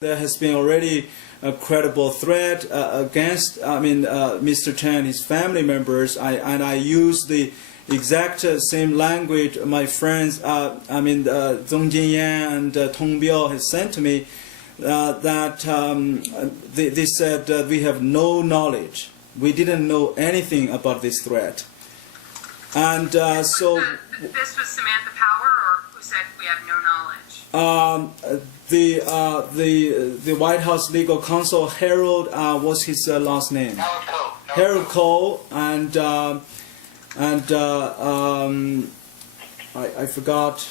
There has been already a credible threat against, Mr. Chen and his family members, and I use the exact same language my friends, Zhong Jinyan and Tong Biao has sent to me, that they said we have no knowledge. We didn't know anything about this threat. And so... This was Samantha Power, or who said we have no knowledge? The White House legal counsel, Harold, what's his last name? Harold Cole, and I forgot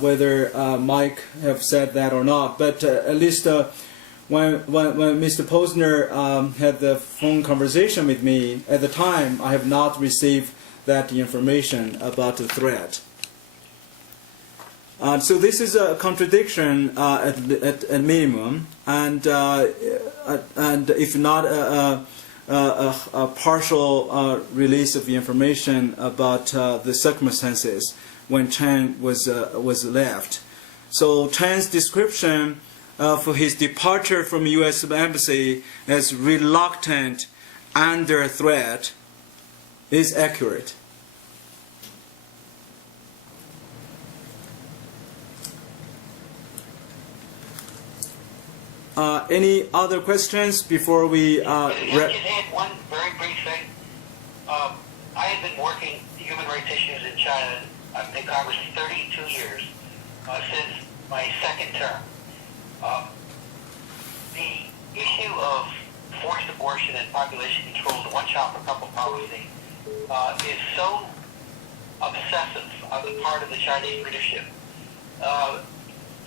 whether Mike have said that or not, but at least when Mr. Posner had the phone conversation with me at the time, I have not received that information about the threat. So this is a contradiction at minimum, and if not a partial release of the information about the circumstances when Chen was left. So Chen's description for his departure from U.S. Embassy as reluctant, under threat, is accurate. Any other questions before we... I just add one very brief thing. I have been working human rights issues in China. I've been in Congress 32 years, since my second term. The issue of forced abortion and population control, the one-child-per-couple policy, is so obsessive on the part of the Chinese leadership.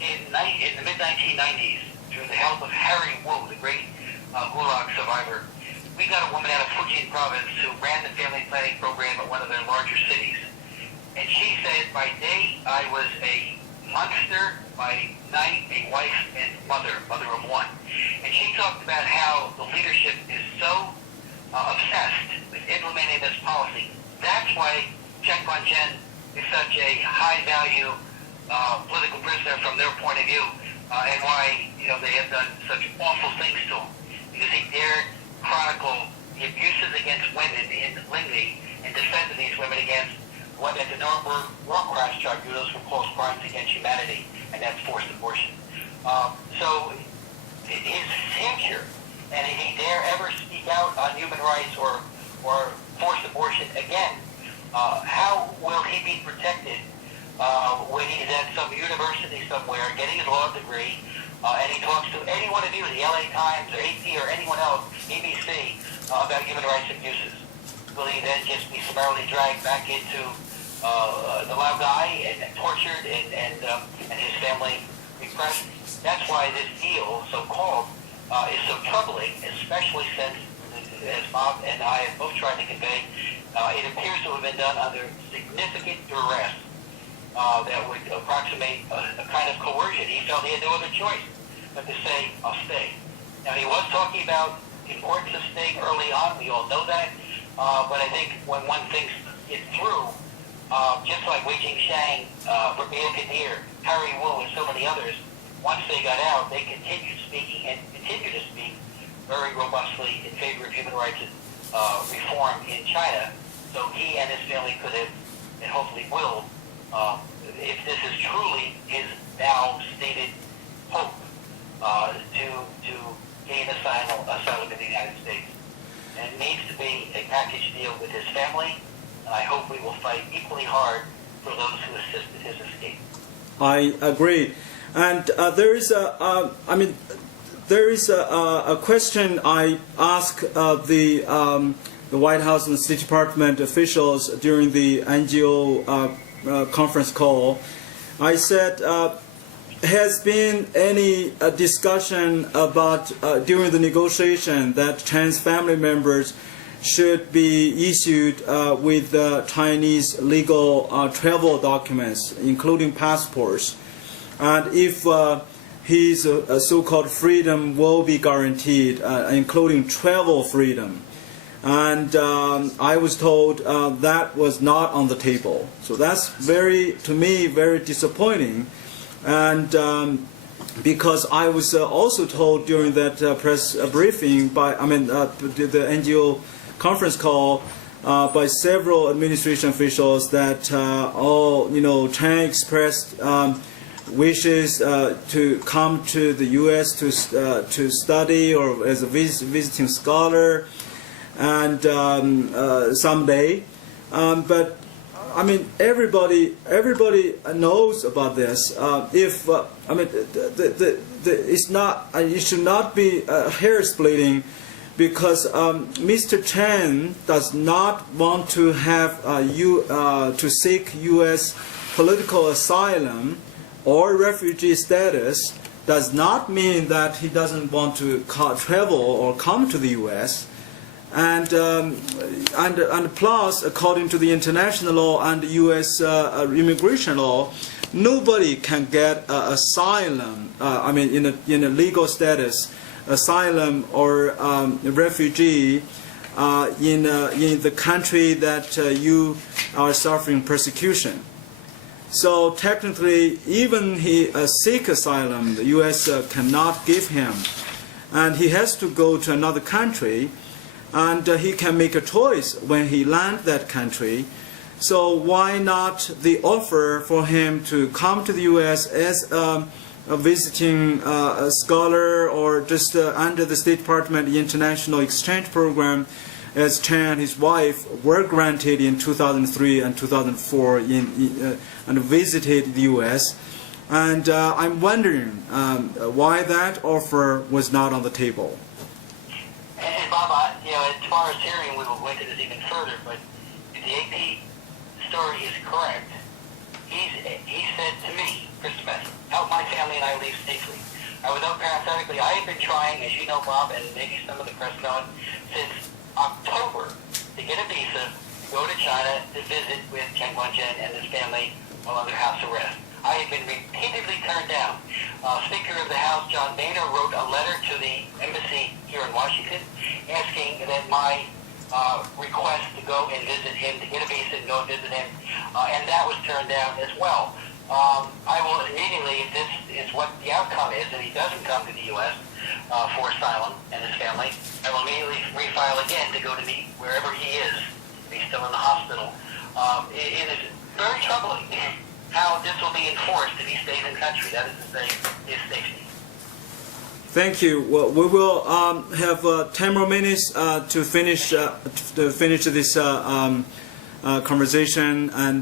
In the mid-1990s, through the help of Harry Wu, the great Gulag survivor, we got a woman out of Fujian province who ran the family planning program at one of their larger cities. And she said, by day I was a monster, by night a wife and mother of one. And she talked about how the leadership is so obsessed with implementing this policy. That's why Chen Guangcheng is such a high-value political prisoner from their point of view, and why they have done such awful things to him, because he dared chronicle the abuses against women in Lingni and defended these women against what at the Nuremberg War Crimes Tribunals for close crimes against humanity, and that's forced abortion. So his censure, and if he dare ever speak out on human rights or forced abortion again, how will he be protected when he's at some university somewhere getting his law degree, and he talks to any one of you, the LA Times or AP or anyone else, ABC, about human rights abuses? Will he then just be summarily dragged back into the Laogai and tortured and his family repressed? That's why this deal, so-called, is so troubling, especially since, as Bob and I have both tried to convey, it appears to have been done under significant duress that would approximate a kind of coercion. He felt he had no other choice but to say, I'll stay. Now, he was talking about the importance of staying early on. We all know that. But I think when one thinks it through, just like Wei Jingshang, Rabia Kadir, Harry Wu, and so many others, once they got out, they continued speaking and continue to speak very robustly in favor of human rights reform in China. So he and his family could have, and hopefully will, if this is truly his now stated hope, to gain asylum in the United States. And it needs to be a package deal with his family, and I hope we will fight equally hard for those who assisted his escape. I agree, and there is a question I asked the White House and State Department officials during the NGO conference call. I said, has been any discussion about during the negotiation that Chen's family members should be issued with Chinese legal travel documents, including passports, and if his so-called freedom will be guaranteed, including travel freedom. And I was told that was not on the table. So that's to me, very disappointing. And because I was also told during that press briefing by, the NGO conference call by several administration officials that Chen expressed wishes to come to the U.S. to study or as a visiting scholar, and someday. But I mean, everybody knows about this. It's not. It should not be hair splitting, because Mr. Chen does not want to have to seek U.S. political asylum or refugee status. Does not mean that he doesn't want to travel or come to the U.S. And plus, according to the international law and U.S. immigration law, nobody can get asylum. In a legal status, asylum or refugee in the country that you are suffering persecution. So technically, even he seek asylum, the U.S. cannot give him, and he has to go to another country. And he can make a choice when he lands that country. So why not the offer for him to come to the U.S. as a visiting scholar, or just under the State Department International Exchange Program, as Chen and his wife were granted in 2003 and 2004 and visited the U.S. And I'm wondering why that offer was not on the table. And Bob, as far as hearing, we will go into this even further, but if the AP story is correct, he said to me, Chris Smith, help my family and I leave safely. I would note parenthetically, I have been trying, as you know, Bob, and maybe some of the press know, since October to get a visa, go to China to visit with Chen Guangcheng and his family while under house arrest. I have been repeatedly turned down. Speaker of the House, John Boehner, wrote a letter to the embassy here in Washington asking that my request to go and visit him, to get a visa and go and visit him, and that was turned down as well. I will immediately, if this is what the outcome is, and he doesn't come to the U.S. For asylum and his family, I will immediately refile again to go to meet wherever he is. He's still in the hospital. It is very troubling how this will be enforced if he stays in country. That is to say, his safety. Thank you. Well, we will have 10 more minutes to finish this conversation, and